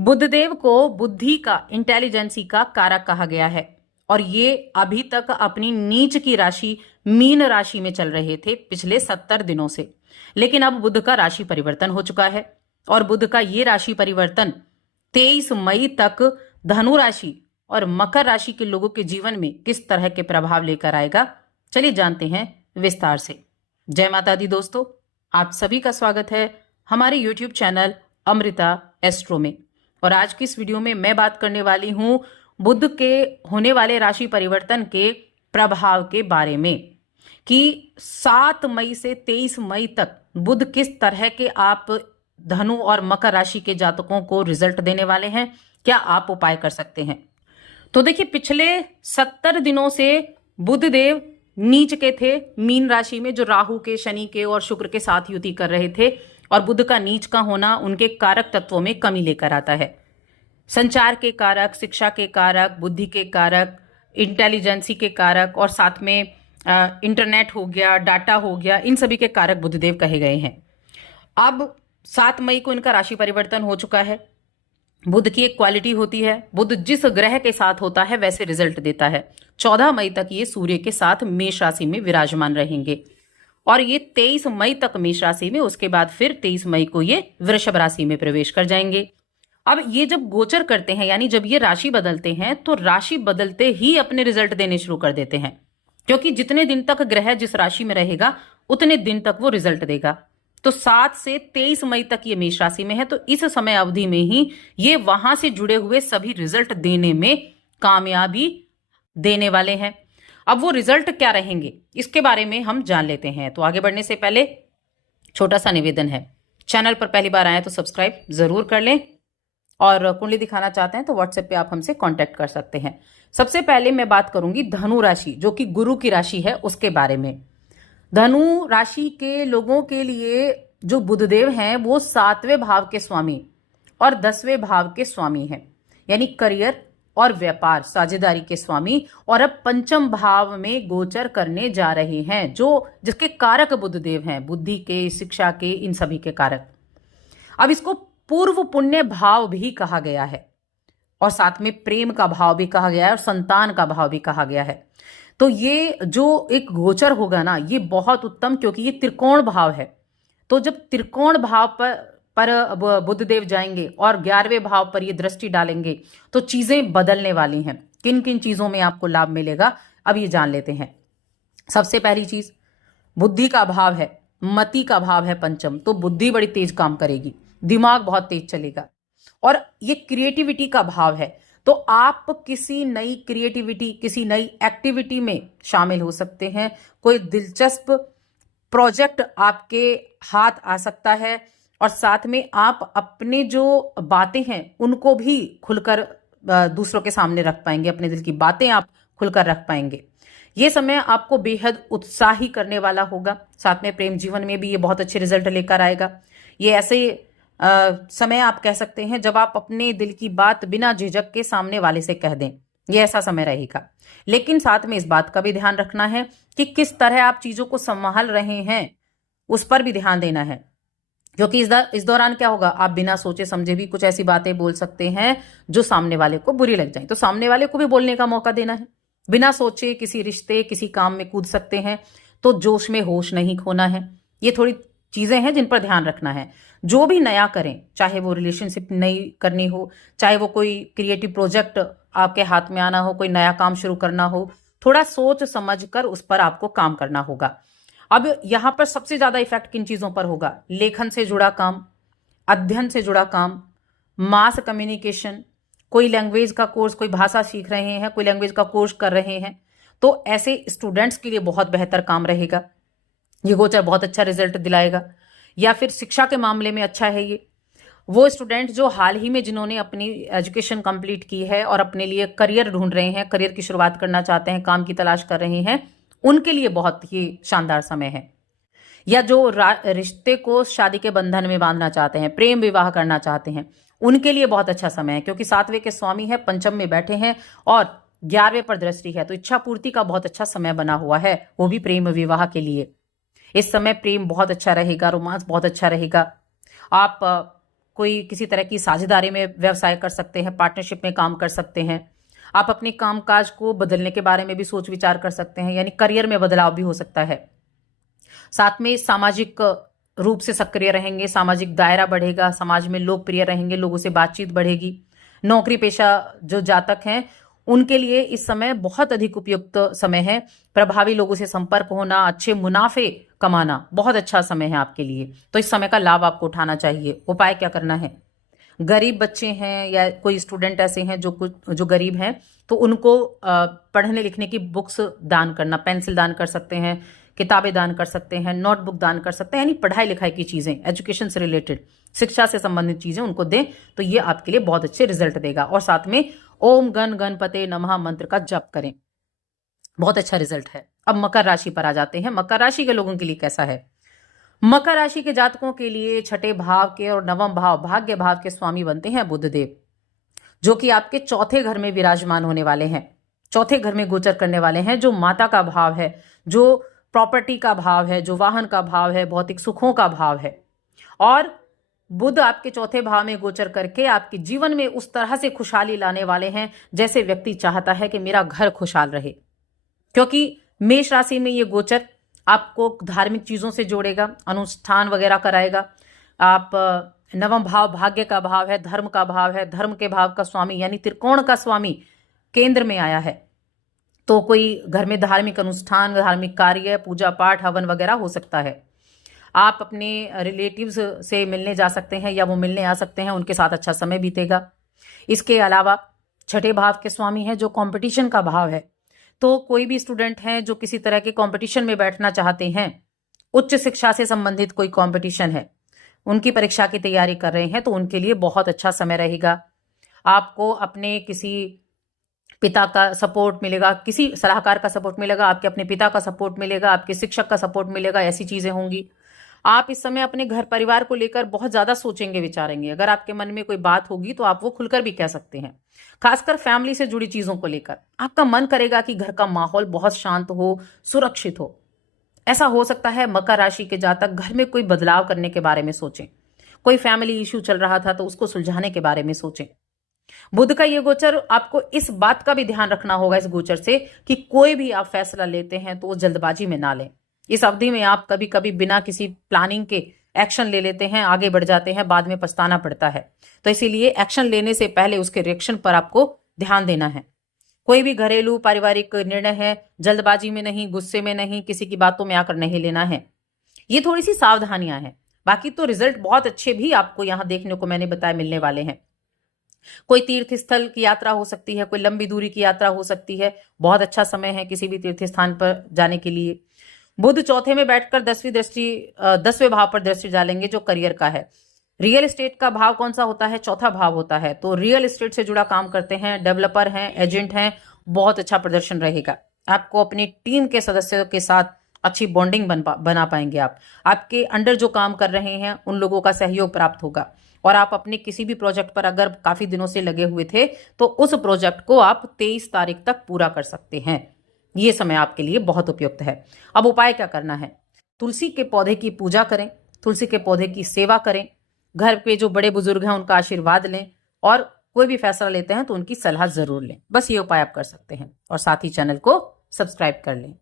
बुधदेव को बुद्धि का, इंटेलिजेंसी का कारक कहा गया है और ये अभी तक अपनी नीच की राशि मीन राशि में चल रहे थे पिछले 70 दिनों से। लेकिन अब बुध का राशि परिवर्तन हो चुका है और बुध का ये राशि परिवर्तन 23 मई तक धनु राशि और मकर राशि के लोगों के जीवन में किस तरह के प्रभाव लेकर आएगा, चलिए जानते हैं विस्तार से। जय माता दी दोस्तों, आप सभी का स्वागत है हमारे YouTube चैनल अमृता एस्ट्रो में। और आज की इस वीडियो में मैं बात करने वाली हूं बुध के होने वाले राशि परिवर्तन के प्रभाव के बारे में कि 7 मई से 23 मई तक बुध किस तरह के आप धनु और मकर राशि के जातकों को रिजल्ट देने वाले हैं, क्या आप उपाय कर सकते हैं। तो देखिए, पिछले 70 दिनों से बुध देव नीच के थे मीन राशि में, जो राहु के, शनि के और शुक्र के साथ युति कर रहे थे। और बुध का नीच का होना उनके कारक तत्वों में कमी लेकर आता है। संचार के कारक, शिक्षा के कारक, बुद्धि के कारक, इंटेलिजेंसी के कारक और साथ में इंटरनेट हो गया, डाटा हो गया, इन सभी के कारक बुधदेव कहे गए हैं। अब 7 मई को इनका राशि परिवर्तन हो चुका है। बुध की एक क्वालिटी होती है, बुध जिस ग्रह के साथ होता है वैसे रिजल्ट देता है। 14 मई तक ये सूर्य के साथ मेष राशि में विराजमान रहेंगे और ये 23 मई तक मेष राशि में, उसके बाद फिर 23 मई को ये वृषभ राशि में प्रवेश कर जाएंगे। अब ये जब गोचर करते हैं, यानी जब ये राशि बदलते हैं, तो राशि बदलते ही अपने रिजल्ट देने शुरू कर देते हैं, क्योंकि जितने दिन तक ग्रह जिस राशि में रहेगा उतने दिन तक वो रिजल्ट देगा। तो 7 से 23 मई तक ये मेष राशि में है, तो इस समय अवधि में ही ये वहां से जुड़े हुए सभी रिजल्ट देने में कामयाबी देने वाले हैं। अब वो रिजल्ट क्या रहेंगे इसके बारे में हम जान लेते हैं। तो आगे बढ़ने से पहले छोटा सा निवेदन है, चैनल पर पहली बार आए तो सब्सक्राइब जरूर कर लें और कुंडली दिखाना चाहते हैं तो व्हाट्सएप पे आप हमसे कांटेक्ट कर सकते हैं। सबसे पहले मैं बात करूंगी धनु राशि, जो कि गुरु की राशि है, उसके बारे में। धनु राशि के लोगों के लिए जो बुधदेव हैं वो 7वें भाव के स्वामी और 10वें भाव के स्वामी हैं, यानी करियर और व्यापार, साझेदारी के स्वामी, और अब 5म भाव में गोचर करने जा रहे हैं, जो जिसके कारक बुधदेव हैं, बुद्धि के, शिक्षा के, इन सभी के कारक। अब इसको पूर्व पुण्य भाव भी कहा गया है और साथ में प्रेम का भाव भी कहा गया है और संतान का भाव भी कहा गया है। तो ये जो एक गोचर होगा ना, ये बहुत उत्तम, क्योंकि ये त्रिकोण भाव है। तो जब त्रिकोण भाव पर बुधदेव जाएंगे और 11वें भाव पर ये दृष्टि डालेंगे तो चीजें बदलने वाली हैं। किन किन चीजों में आपको लाभ मिलेगा अब ये जान लेते हैं। सबसे पहली चीज, बुद्धि का भाव है, मति का भाव है 5म, तो बुद्धि बड़ी तेज काम करेगी, दिमाग बहुत तेज चलेगा। और ये क्रिएटिविटी का भाव है, तो आप किसी नई क्रिएटिविटी, किसी नई एक्टिविटी में शामिल हो सकते हैं। कोई दिलचस्प प्रोजेक्ट आपके हाथ आ सकता है और साथ में आप अपने जो बातें हैं उनको भी खुलकर दूसरों के सामने रख पाएंगे, अपने दिल की बातें आप खुलकर रख पाएंगे। ये समय आपको बेहद उत्साही करने वाला होगा। साथ में प्रेम जीवन में भी ये बहुत अच्छे रिजल्ट लेकर आएगा। ये ऐसे समय आप कह सकते हैं जब आप अपने दिल की बात बिना झिझक के सामने वाले से कह दें, ये ऐसा समय रहेगा। लेकिन साथ में इस बात का भी ध्यान रखना है कि किस तरह आप चीजों को संभाल रहे हैं, उस पर भी ध्यान देना है, क्योंकि इस दौरान क्या होगा, आप बिना सोचे समझे भी कुछ ऐसी बातें बोल सकते हैं जो सामने वाले को बुरी लग जाए। तो सामने वाले को भी बोलने का मौका देना है। बिना सोचे किसी रिश्ते, किसी काम में कूद सकते हैं, तो जोश में होश नहीं खोना है। ये थोड़ी चीजें हैं जिन पर ध्यान रखना है। जो भी नया करें, चाहे वो रिलेशनशिप नई करनी हो, चाहे वो कोई क्रिएटिव प्रोजेक्ट आपके हाथ में आना हो, कोई नया काम शुरू करना हो, थोड़ा सोच समझ कर उस पर आपको काम करना होगा। अब यहां पर सबसे ज्यादा इफेक्ट किन चीजों पर होगा, लेखन से जुड़ा काम, अध्ययन से जुड़ा काम, मास कम्युनिकेशन, कोई लैंग्वेज का कोर्स, कोई भाषा सीख रहे हैं, कोई लैंग्वेज का कोर्स कर रहे हैं, तो ऐसे स्टूडेंट्स के लिए बहुत बेहतर काम रहेगा। ये गोचर बहुत अच्छा रिजल्ट दिलाएगा। या फिर शिक्षा के मामले में अच्छा है ये। वो स्टूडेंट जो हाल ही में जिन्होंने अपनी एजुकेशन कंप्लीट की है और अपने लिए करियर ढूंढ रहे हैं, करियर की शुरुआत करना चाहते हैं, काम की तलाश कर रहे हैं, उनके लिए बहुत ही शानदार समय है। या जो रिश्ते को शादी के बंधन में बांधना चाहते हैं, प्रेम विवाह करना चाहते हैं, उनके लिए बहुत अच्छा समय है, क्योंकि 7वें के स्वामी है, 5म में बैठे हैं और 11वें पर दृष्टि है, तो इच्छा पूर्ति का बहुत अच्छा समय बना हुआ है, वो भी प्रेम विवाह के लिए। इस समय प्रेम बहुत अच्छा रहेगा, रोमांस बहुत अच्छा रहेगा। आप कोई किसी तरह की साझेदारी में व्यवसाय कर सकते हैं, पार्टनरशिप में काम कर सकते हैं। आप अपने कामकाज को बदलने के बारे में भी सोच विचार कर सकते हैं, यानी करियर में बदलाव भी हो सकता है। साथ में सामाजिक रूप से सक्रिय रहेंगे, सामाजिक दायरा बढ़ेगा, समाज में लोकप्रिय रहेंगे, लोगों से बातचीत बढ़ेगी। नौकरी पेशा जो जातक हैं उनके लिए इस समय बहुत अधिक उपयुक्त समय है। प्रभावी लोगों से संपर्क होना, अच्छे मुनाफे कमाना बहुत अच्छा समय है आपके लिए, तो इस समय का लाभ आपको उठाना चाहिए। उपाय क्या करना है? गरीब बच्चे हैं या कोई स्टूडेंट ऐसे हैं जो गरीब हैं, तो उनको पढ़ने लिखने की बुक्स दान करना, पेंसिल दान कर सकते हैं, किताबें दान कर सकते हैं, नोटबुक दान कर सकते हैं, यानी पढ़ाई लिखाई की चीजें, एजुकेशन से रिलेटेड, शिक्षा से संबंधित चीजें उनको दें, तो ये आपके लिए बहुत अच्छे रिजल्ट देगा। और साथ में ओम गण गणपते नमः मंत्र का जप करें, बहुत अच्छा रिजल्ट है। अब मकर राशि पर आ जाते हैं। मकर राशि के लोगों के लिए कैसा है? मकर राशि के जातकों के लिए छठे भाव के और नवम भाव, भाग्य भाव के स्वामी बनते हैं बुध देव, जो कि आपके चौथे घर में विराजमान होने वाले हैं, चौथे घर में गोचर करने वाले हैं, जो माता का भाव है, जो प्रॉपर्टी का भाव है, जो वाहन का भाव है, भौतिक सुखों का भाव है। और बुध आपके चौथे भाव में गोचर करके आपके जीवन में उस तरह से खुशहाली लाने वाले हैं जैसे व्यक्ति चाहता है कि मेरा घर खुशहाल रहे, क्योंकि मेष राशि में ये गोचर आपको धार्मिक चीजों से जोड़ेगा, अनुष्ठान वगैरह कराएगा। आप नवम भाव भाग्य का भाव है, धर्म का भाव है, धर्म के भाव का स्वामी यानी त्रिकोण का स्वामी केंद्र में आया है, तो कोई घर में धार्मिक अनुष्ठान, धार्मिक कार्य, पूजा पाठ, हवन वगैरह हो सकता है। आप अपने रिलेटिव्स से मिलने जा सकते हैं या वो मिलने आ सकते हैं, उनके साथ अच्छा समय बीतेगा। इसके अलावा छठे भाव के स्वामी है जो कंपटीशन का भाव है, तो कोई भी स्टूडेंट हैं जो किसी तरह के कंपटीशन में बैठना चाहते हैं, उच्च शिक्षा से संबंधित कोई कंपटीशन है, उनकी परीक्षा की तैयारी कर रहे हैं, तो उनके लिए बहुत अच्छा समय रहेगा। आपको अपने किसी पिता का सपोर्ट मिलेगा, किसी सलाहकार का सपोर्ट मिलेगा, आपके अपने पिता का सपोर्ट मिलेगा, आपके शिक्षक का सपोर्ट मिलेगा, ऐसी चीजें होंगी। आप इस समय अपने घर परिवार को लेकर बहुत ज्यादा सोचेंगे, विचारेंगे। अगर आपके मन में कोई बात होगी तो आप वो खुलकर भी कह सकते हैं, खासकर फैमिली से जुड़ी चीजों को लेकर। आपका मन करेगा कि घर का माहौल बहुत शांत हो, सुरक्षित हो। ऐसा हो सकता है मकर राशि के जातक घर में कोई बदलाव करने के बारे में सोचें, कोई फैमिली इश्यू चल रहा था तो उसको सुलझाने के बारे में सोचें। बुध का ये गोचर, आपको इस बात का भी ध्यान रखना होगा इस गोचर से कि कोई भी आप फैसला लेते हैं तो वो जल्दबाजी में ना लें। इस अवधि में आप कभी कभी बिना किसी प्लानिंग के एक्शन ले लेते हैं, आगे बढ़ जाते हैं, बाद में पछताना पड़ता है। तो इसीलिए एक्शन लेने से पहले उसके रिएक्शन पर आपको ध्यान देना है। कोई भी घरेलू पारिवारिक निर्णय है, जल्दबाजी में नहीं, गुस्से में नहीं, किसी की बातों में आकर नहीं लेना है। ये थोड़ी सी सावधानियां हैं। बाकी तो रिजल्ट बहुत अच्छे भी आपको यहाँ देखने को मैंने बताया मिलने वाले हैं। कोई तीर्थ स्थल की यात्रा हो सकती है, कोई लंबी दूरी की यात्रा हो सकती है, बहुत अच्छा समय है किसी भी तीर्थ स्थान पर जाने के लिए। बुध चौथे में बैठकर 10वें भाव पर दृष्टि डालेंगे जो करियर का है। रियल एस्टेट का भाव कौन सा होता है? चौथा भाव होता है। तो रियल एस्टेट से जुड़ा काम करते हैं, डेवलपर हैं, एजेंट हैं, बहुत अच्छा प्रदर्शन रहेगा। आपको अपनी टीम के सदस्यों के साथ अच्छी बॉन्डिंग बना पाएंगे। आपके अंडर जो काम कर रहे हैं उन लोगों का सहयोग प्राप्त होगा। और आप अपने किसी भी प्रोजेक्ट पर अगर काफी दिनों से लगे हुए थे तो उस प्रोजेक्ट को आप 23 तारीख तक पूरा कर सकते हैं। ये समय आपके लिए बहुत उपयुक्त है। अब उपाय क्या करना है? तुलसी के पौधे की पूजा करें, तुलसी के पौधे की सेवा करें, घर पे जो बड़े बुजुर्ग हैं उनका आशीर्वाद लें, और कोई भी फैसला लेते हैं तो उनकी सलाह जरूर लें। बस ये उपाय आप कर सकते हैं, और साथ ही चैनल को सब्सक्राइब कर लें।